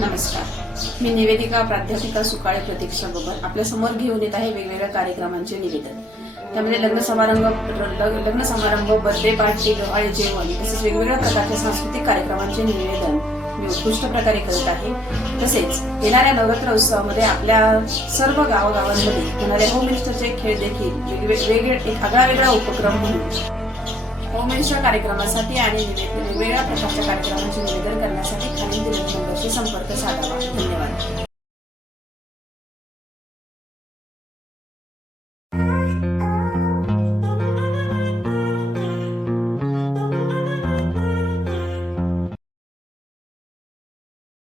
नमस्कार, मी निवेदिका प्राध्यापिका सुकाळे प्रतीक्षा बबर आपल्या समोर घेऊन येत आहे वेगवेगळ्या कार्यक्रमांचे निवेदन। त्यामध्ये लग्न समारंभ, बर्थडे पार्टी, डोहाळे जेवण तसेच वेगवेगळ्या प्रकारच्या सांस्कृतिक कार्यक्रमांचे निवेदन मी उत्कृष्ट प्रकारे करत आहे। तसेच येणाऱ्या नवरात्र उत्सवामध्ये आपल्या सर्व गावागावांमध्ये होणाऱ्या होम मिनिस्टरचे खेळ देखील वेगवेगळे एक आगळा उपक्रम म्हणून होम मिनिस्टर कार्यक्रमासाठी आणि वेगवेगळ्या प्रकारच्या कार्यक्रमांचे निवेदन करण्यासाठी खालील नंबरशी संपर्क साधावा। धन्यवाद।